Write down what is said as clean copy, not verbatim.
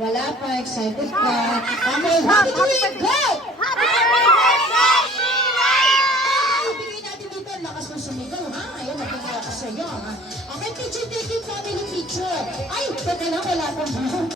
Wala pa, excited ka. Okay, happy to it, go! Happy birthday, Ibigay natin dito, lakas mo sumigaw, ha? Ayun, nagpagawa ko sa'yo, ha? Okay, picture taking family picture. Ay, teka lang, wala pa.